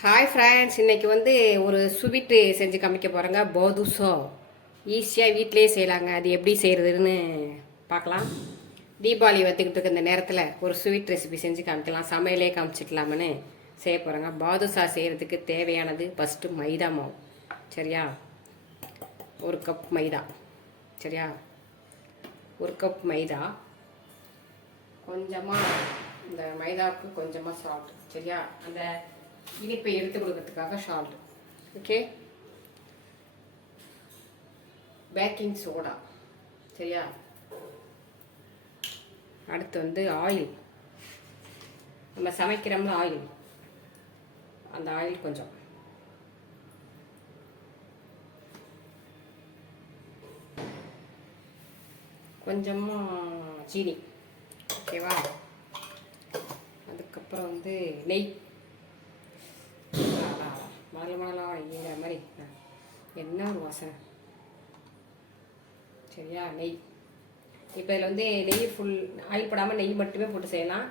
Hi friends, இன்றைக்கி வந்து ஒரு ஸ்வீட்டு செஞ்சு காமிக்க போகிறேங்க. பதுசா ஈஸியாக வீட்டிலேயே செய்யலாங்க. அது எப்படி செய்கிறதுன்னு பார்க்கலாம். தீபாவளி வந்துக்கிட்டு இருக்க இந்த நேரத்தில் ஒரு ஸ்வீட் ரெசிபி செஞ்சு காமிக்கலாம், சமையலே காமிச்சிக்கலாம்னு செய்ய போகிறேங்க. பாதுஷா செய்கிறதுக்கு தேவையானது ஃபஸ்ட்டு மைதா மாவு. சரியா? ஒரு கப் மைதா. சரியா? ஒரு கப் மைதா, கொஞ்சமாக இந்த மைதாவுக்கு கொஞ்சமாக சால்ட். சரியா? அந்த இனிப்பை எடுத்து கொடுக்கறதுக்காக சால்ட். Okay, baking soda. சரியா? அடுத்து வந்து ஆயில், நம்ம சமைக்கிறோம்ல ஆயில், அந்த ஆயில் கொஞ்சம். கொஞ்சமாக சீனி. ஓகேவா? அதுக்கப்புறம் வந்து நெய். மணலாம் இங்கிற மாதிரி என்ன ஒரு வாசனை. சரியா? நெய். இப்போ இதில் வந்து நெய் ஃபுல் ஆயில் போடாமல் நெய் மட்டுமே போட்டு செய்யலாம்.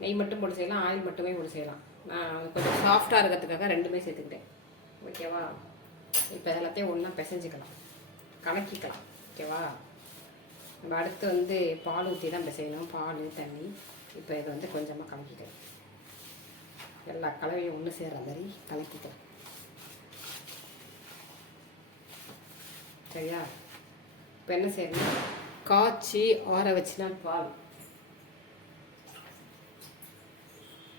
நெய் மட்டும் போட்டு செய்யலாம், ஆயில் மட்டுமே போட்டு செய்யலாம். நான் கொஞ்சம் சாஃப்டாக இருக்கிறதுக்காக ரெண்டுமே சேர்த்துக்கிட்டேன். ஓகேவா? இப்போ எல்லாத்தையும் ஒன்றா பிசைஞ்சிக்கலாம், கலக்கிக்கலாம். ஓகேவா? நம்ம அடுத்து வந்து பால் ஊற்றி தான் பிசையணும், பால் தண்ணி. இப்போ இதை வந்து கொஞ்சமாக கலக்கிக்கலாம், எல்லா கலவையும் ஒன்று சேர்ற மாதிரி கலக்கிக்கலாம். சரியா? இப்போ என்ன செய்யணும், காய்ச்சி ஆற வச்சுனா பால்,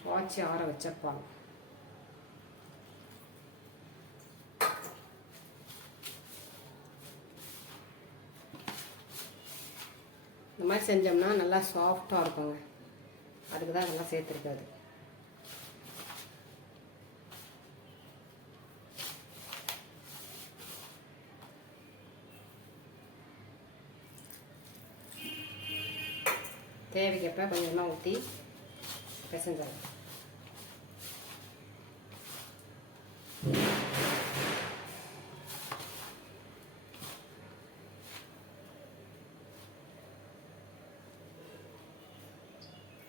காய்ச்சி ஆற வச்ச பால். இந்த மாதிரி செஞ்சோம்னா நல்லா சாஃப்டாக இருக்குங்க. அதுக்கு தான் நல்லா சேர்த்துருக்காது. தேவைக்கப்ப கொஞ்சம் எண்ணெய் ஊற்றி பிசைஞ்சிடலாம்.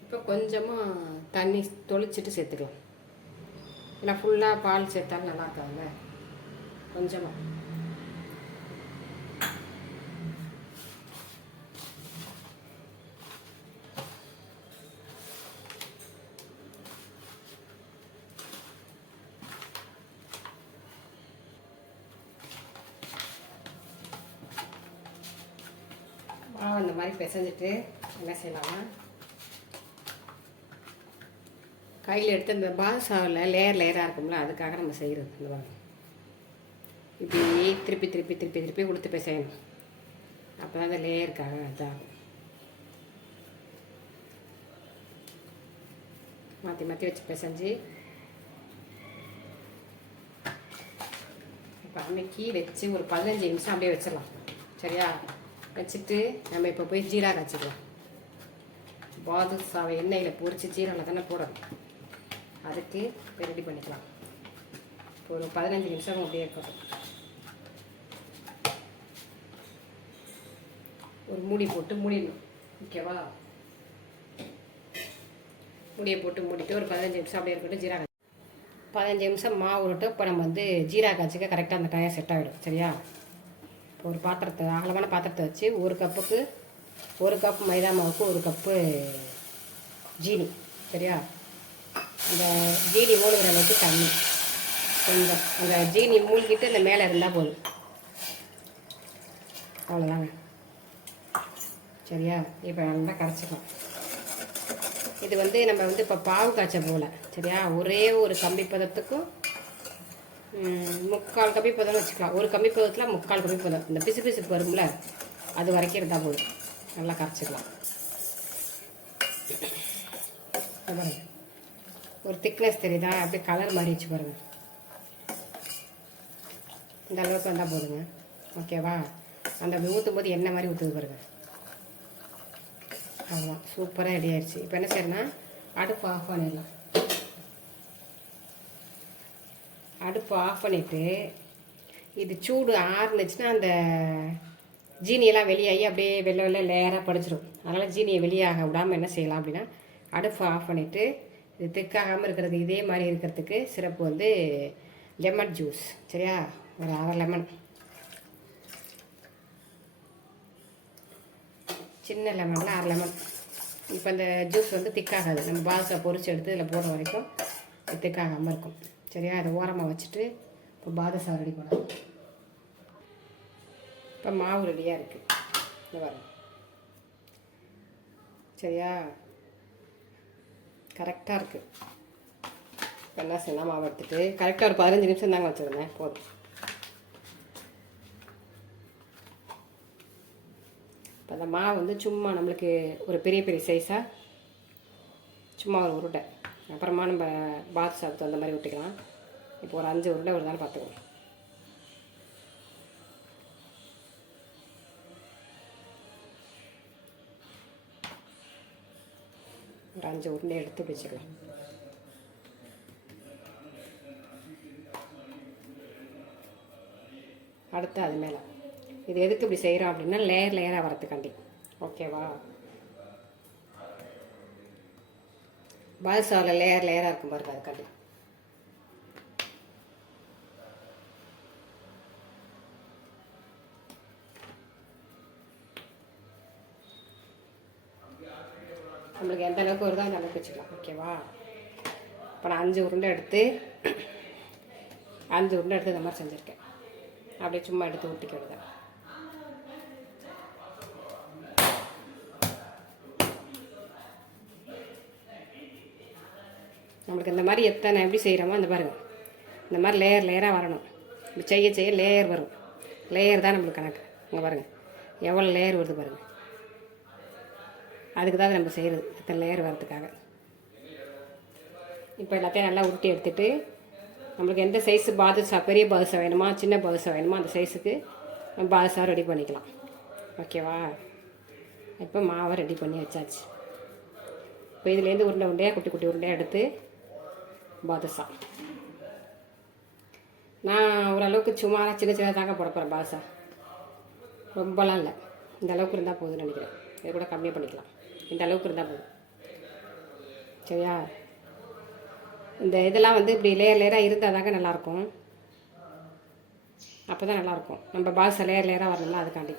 இப்போ கொஞ்சமாக தண்ணி தொளிச்சிட்டு சேர்த்துக்கலாம். ஏன்னா ஃபுல்லாக பால் சேர்த்தாலும் நல்லா இருக்காங்க. கொஞ்சமாக இந்த மாதிரி பிசைஞ்சிட்டு என்ன செய்யலாம்னா, கையில் எடுத்து இந்த பாதுஷாவில் லேயர் லேயராக இருக்கும்ல, அதுக்காக நம்ம செய்கிறது. இந்த மாதிரி இப்படி திருப்பி திருப்பி திருப்பி திருப்பி கொடுத்து பிசையணும். அப்போ தான் அந்த லேயருக்காக இதாகும். மாற்றி மாற்றி வச்சு பிசைஞ்சு இப்போ அன்னைக்கு வச்சு ஒரு 15 நிமிஷம் அப்படியே வச்சிடலாம். சரியா? வச்சுட்டு நம்ம இப்போ போய் ஜீரா காய்ச்சிக்கலாம். பாதுஷாவை எண்ணெயில் பொரித்து ஜீராவில் தானே போடணும். அதுக்கு ரெடி பண்ணிக்கலாம். இப்போ ஒரு 15 நிமிஷம் அப்படியே இருக்கட்டும். ஒரு மூடி போட்டு மூடிடணும். ஓகேவா? மூடியை போட்டு மூடிட்டு ஒரு 15 நிமிஷம் அப்படியே இருக்கட்டும். ஜீரா 15 நிமிஷம் மாவு விட்டு இப்போ நம்ம வந்து ஜீரா காய்ச்சிக்க கரெக்டாக அந்த டயர் செட் ஆகிடும். சரியா? இப்போ ஒரு பாத்திரத்தை, அகலமான பாத்திரத்தை வச்சு ஒரு கப்புக்கு 1 கப் மைதா மாவுக்கு 1 கப்பு ஜீனி. சரியா? அந்த ஜீனி மூழ்கிற அளவுக்கு தண்ணி கொஞ்சம், அந்த ஜீனி மூழ்கிட்டு இந்த மேலே இருந்தால் போதும். அவ்வளோதாங்க. சரியா? இப்போ நல்லா கரைச்சிக்கலாம். இது வந்து நம்ம வந்து இப்போ பாவு காய்ச்ச போல். சரியா? ஒரே ஒரு கம்பி பதத்துக்கும் 3/4 கம்பி பதம்னு வச்சுக்கலாம். ஒரு கம்பி பதத்தில் 3/4 கம்பி பதம், இந்த பிசு பிசுப்பு வரும்ல, அது வரைக்கும் இருந்தால் போதும். நல்லா கரைச்சிக்கலாம். ஒரு திக்னஸ் தெரியுதா? அப்படியே கலர் மாறிடுச்சு பாருங்க. இந்த அளவுக்கு வந்தால் போதுங்க. ஓகேவா? அந்த ஊற்றும் போது எண்ணெய் மாதிரி ஊற்றுது பாருங்க. அவ்வளோதான், சூப்பராக ரெடி ஆயிடுச்சு. இப்போ என்ன செய்யணும்னா அடுப்பு ஆஃப் பண்ணிடலாம். அடுப்பு ஆஃப் பண்ணிவிட்டு இது சூடு ஆறுனுச்சுன்னா அந்த ஜீனியெல்லாம் வெளியாகி அப்படியே வெள்ளை லேயராக படிச்சிடும். அதனால் ஜீனியை வெளியாக விடாமல் என்ன செய்யலாம் அப்படின்னா, அடுப்பு ஆஃப் பண்ணிவிட்டு இது திக்காகாமல் இருக்கிறதுக்கு இதே மாதிரி இருக்கிறதுக்கு சிறப்பு வந்து லெமன் ஜூஸ். சரியா, ஒரு அரை லெமன், சின்ன லெமனில் அரை லெமன். இப்போ இந்த ஜூஸ் வந்து திக்காகாது. நம்ம பாதுஷா பொரிச்சு எடுத்து இதில் போடுற வரைக்கும் திக்காகாமல் இருக்கும். சரியா, அதை ஓரமாக வச்சுட்டு இப்போ பாதுஷா ரெடி பண்ணலாம். இப்போ மாவு ரெடியாக இருக்குது. இந்த வரும். சரியா, கரெக்டாக இருக்குது. இப்போ என்ன செய்யலாம், மாவு எடுத்துகிட்டு கரெக்டாக ஒரு 15 நிமிஷம் தாங்க வச்சுருந்தேன், போதும். இப்போ அந்த மாவு வந்து சும்மா நம்மளுக்கு ஒரு பெரிய பெரிய சைஸாக சும்மா ஒரு உருண்டை, அப்புறமா நம்ம பாதுஷாவுக்கு அந்த மாதிரி விட்டுக்கலாம். இப்போ ஒரு 5 உருண்டை வருதாலும் பார்த்துக்கலாம். ஒரு 5 உருண்டை எடுத்து வச்சுக்கலாம். அடுத்து அது மேலே இது எதுக்கு இப்படி செய்கிறோம் அப்படின்னா லேயர் லேயராக வரத்துக்காண்டி. ஓகேவா, பாதுஷாவில் லேயர் லேயராக இருக்கும் பாருங்க, அதுக்காண்டி. நம்மளுக்கு எந்த அளவுக்கு வருதோ அந்த அளவுக்கு வச்சுக்கலாம். ஓகேவா, இப்போ நான் 5 உருண்டை எடுத்து இந்த மாதிரி செஞ்சுருக்கேன். அப்படியே சும்மா எடுத்து ஊற்றிக்கிடுதேன். நம்மளுக்கு இந்த மாதிரி எத்தனை எப்படி செய்கிறோமோ அந்த பாருங்கள், இந்த மாதிரி லேயர் லேயராக வரணும். இப்படி செய்ய செய்ய லேயர் வரும். லேயர் தான் நம்மளுக்கு கணக்கு. இங்கே பாருங்கள் எவ்வளோ லேயர் வருது பாருங்கள். அதுக்கு தான் நம்ம செய்கிறது, எத்தனை லேயர் வரதுக்காக. இப்போ எல்லாத்தையும் நல்லா உருட்டி எடுத்துகிட்டு நம்மளுக்கு எந்த சைஸு பாதுஷா, பெரிய பாதுஷா வேணுமா சின்ன பாதுஷா வேணுமா அந்த சைஸுக்கு நம்ம பாதுஷா ரெடி பண்ணிக்கலாம். ஓகேவா, இப்போ மாவை ரெடி பண்ணி வச்சாச்சு. இப்போ இதுலேருந்து உருண்டை உருண்டையாக குட்டி குட்டி உருண்டையாக எடுத்து பாதுஷா நான் ஓரளவுக்கு சுமாராக சின்ன சின்ன தாங்க போட போகிறேன். பாதுஷா ரொம்பலாம் இல்லை, இந்த அளவுக்கு இருந்தால் போதும்னு நினைக்கிறேன். இதை கூட கம்மியாக பண்ணிக்கலாம். இந்த அளவுக்கு இருந்தால் போதும். சரியா, இந்த இதெல்லாம் வந்து இப்படி லேயர் லேயராக இருந்தால் தாங்க நல்லாயிருக்கும். அப்போ தான் நல்லாயிருக்கும். நம்ம பாதுஷா லேயர் லேயராக வரணும்ல, அதுக்காண்டி.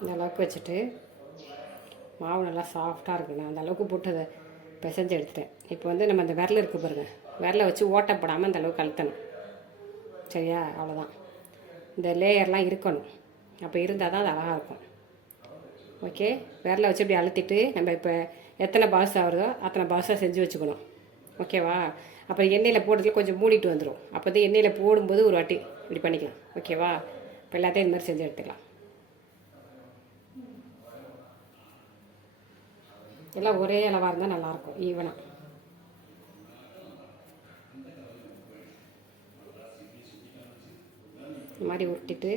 இந்த அளவுக்கு வச்சுட்டு மாவு நல்லா சாஃப்டாக இருக்குது. நான் அந்த அளவுக்கு போட்டு அதை பிசைஞ்சு எடுத்துட்டேன். இப்போ வந்து நம்ம அந்த விரல் இருக்குது பாருங்கள், விரலை வச்சு ஓட்டப்படாமல் அந்த அளவுக்கு அழுத்தணும். சரியா, அவ்வளோதான். இந்த லேயர்லாம் இருக்கணும், அப்போ இருந்தால் தான் அது அழகாக இருக்கும். ஓகே, விரலை வச்சு இப்படி அழுத்திட்டு நம்ம இப்போ எத்தனை பாதுஷா வருதோ அத்தனை பாதுஷா செஞ்சு வச்சுக்கணும். ஓகேவா, அப்புறம் எண்ணெயில் போடுறதுல கொஞ்சம் மூடிட்டு வந்துடும். அப்போ தான் எண்ணெயில் போடும்போது ஒரு வாட்டி இப்படி பண்ணிக்கலாம். ஓகேவா, இப்போ எல்லாத்தையும் இந்த மாதிரி செஞ்சு எடுத்துக்கலாம். எல்லாம் ஒரே அளவாக இருந்தால் நல்லாயிருக்கும், ஈவனாக. இந்த மாதிரி உருட்டிட்டு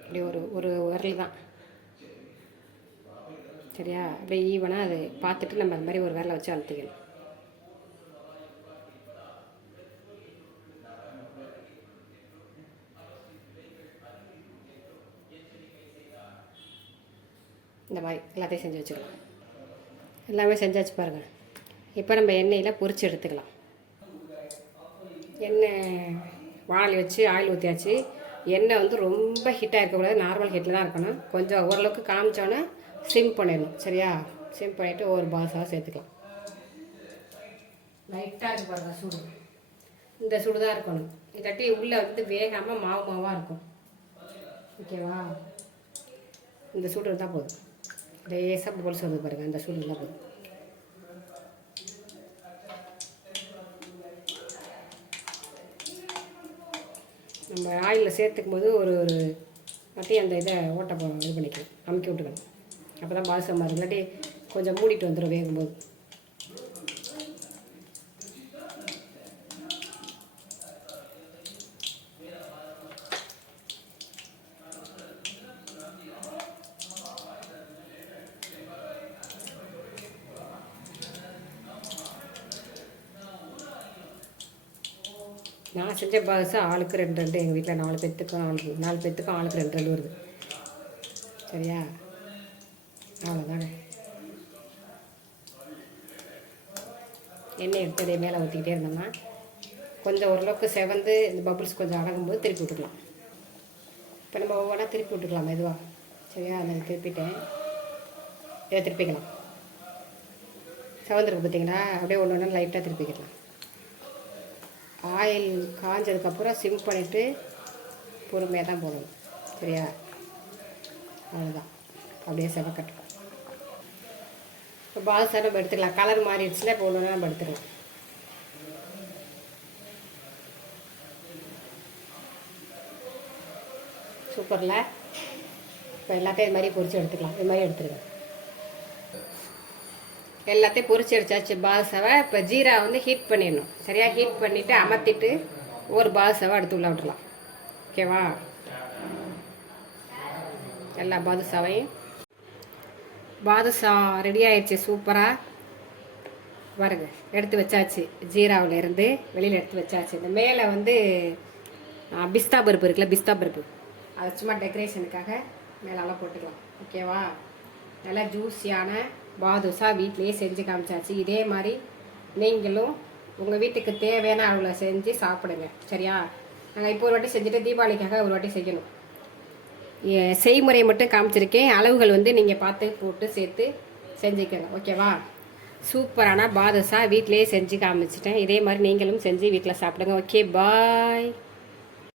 அப்படி ஒரு விரல் தான். சரியா, அப்படியே ஈவனாக அது பார்த்துட்டு நம்ம அந்த மாதிரி ஒரு விரலை வச்சு அழுத்திக்கணும். இந்த மாதிரி எல்லாத்தையும் செஞ்சு வச்சுக்கலாம். எல்லாமே செஞ்சாச்சு பாருங்கள். இப்போ நம்ம எண்ணெயில் பொரித்து எடுத்துக்கலாம். எண்ணெய் வானலி வச்சு ஆயில் ஊற்றியாச்சு. எண்ணெய் வந்து ரொம்ப ஹீட்டாக இருக்கக்கூடாது, நார்மல் ஹீட்டில் தான் இருக்கணும். கொஞ்சம் ஓரளவுக்கு காமிச்சோன்னே சிம் பண்ணிடணும். சரியா, சிம் பண்ணிவிட்டு ஒவ்வொரு பாதுஷாவை சேர்த்துக்கலாம். லைட்டாக இருக்கு பாருங்கள் சூடு, இந்த சூடு தான் இருக்கணும். இல்லாட்டி உள்ளே வந்து வேகாமல் மாவு மாவாக இருக்கும். ஓகேவா, இந்த சூடு இருந்தால் போதும். லேசாக போல் சொல்லுது பாருங்கள், அந்த சூடு இருந்தால் போதும். நம்ம ஆயிலில் சேர்த்துக்கும் போது ஒரு வாட்டி அந்த இதை ஓட்ட இது பண்ணிக்கணும், அமுக்கி விட்டுக்கணும். அப்போ தான் பாதுஷா மாதிரி, இல்லாட்டி கொஞ்சம் மூடிட்டு வந்துடும் வேகும்போது. நான் செஞ்ச பாதுஷா ஆளுக்கு 2 எங்கள் வீட்டில் 4 பேர்த்துக்கும் 4 பேர்த்துக்கும் ஆளுக்கு 2 வருது. சரியா? அவ்வளோதாங்க. எண்ணெய் எடுத்து அதே மேலே ஊற்றிக்கிட்டே இருந்தோம்னா கொஞ்சம் ஓரளவுக்கு செவந்து இந்த பபுள்ஸ் கொஞ்சம் அடங்கும்போது திருப்பி விட்டுக்கலாம். இப்போ நம்ம ஒவ்வொன்றா திருப்பி விட்டுக்கலாம் மெதுவாக. சரியா? அதை திருப்பிட்டேன். இதை திருப்பிக்கலாம். செவந்திருக்கு பார்த்தீங்களா? அப்படியே ஒன்று ஒன்று லைட்டாக திருப்பிக்கலாம். ஆயில் காஞ்சதுக்கப்புறம் சிம் பண்ணிவிட்டு பொறுமையாக தான் போடணும். சரியா? அவ்வளோதான். அப்படியே செவக்கட்டும். இப்போ பாதுஷா நம்ம எடுத்துக்கலாம். கலர் மாறிடுச்சுன்னா இப்போ ஒன்று நம்ம எடுத்துக்கலாம். சூப்பரில். இப்போ எல்லாத்தையும் இது மாதிரி பொரிச்சு எடுத்துக்கலாம். இது மாதிரி எடுத்துருங்க. எல்லாத்தையும் பொரிச்சு எடுத்தாச்சு பாதுஷாவை. இப்போ ஜீரா வந்து ஹீட் பண்ணிடணும். சரியா? ஹீட் பண்ணிவிட்டு அமர்த்திட்டு ஒரு பாதுஷாவை எடுத்து உள்ள விட்டுலாம். ஓகேவா? எல்லா பாதுஷாவையும் பாதுஷா ரெடி ஆயிடுச்சு. சூப்பராக பாருங்க. எடுத்து வச்சாச்சு. ஜீராவிலேருந்து வெளியில் எடுத்து வச்சாச்சு. இந்த மேலே வந்து பிஸ்தா பருப்பு இருக்குல்ல, பிஸ்தா பருப்பு அதை சும்மா டெக்கரேஷனுக்காக மேலால் போட்டுக்கலாம். ஓகேவா? நல்லா ஜூஸியான பாதுஷா வீட்லேயே செஞ்சு காமிச்சாச்சு. இதே மாதிரி நீங்களும் உங்கள் வீட்டுக்கு தேவையான அளவில் செஞ்சு சாப்பிடுங்க. சரியா? நாங்கள் இப்போ ஒரு வாட்டி செஞ்சுட்டு தீபாவளிக்காக ஒரு வாட்டி செய்யணும். செய்முறை மட்டும் காமிச்சிருக்கேன். அளவுகள் வந்து நீங்கள் பார்த்து போட்டு சேர்த்து செஞ்சுக்கங்க. ஓகேவா? சூப்பரான பாதுஷா வீட்டிலேயே செஞ்சு காமிச்சிட்டேன். இதே மாதிரி நீங்களும் செஞ்சு வீட்டில் சாப்பிடுங்க. ஓகே, பாய்.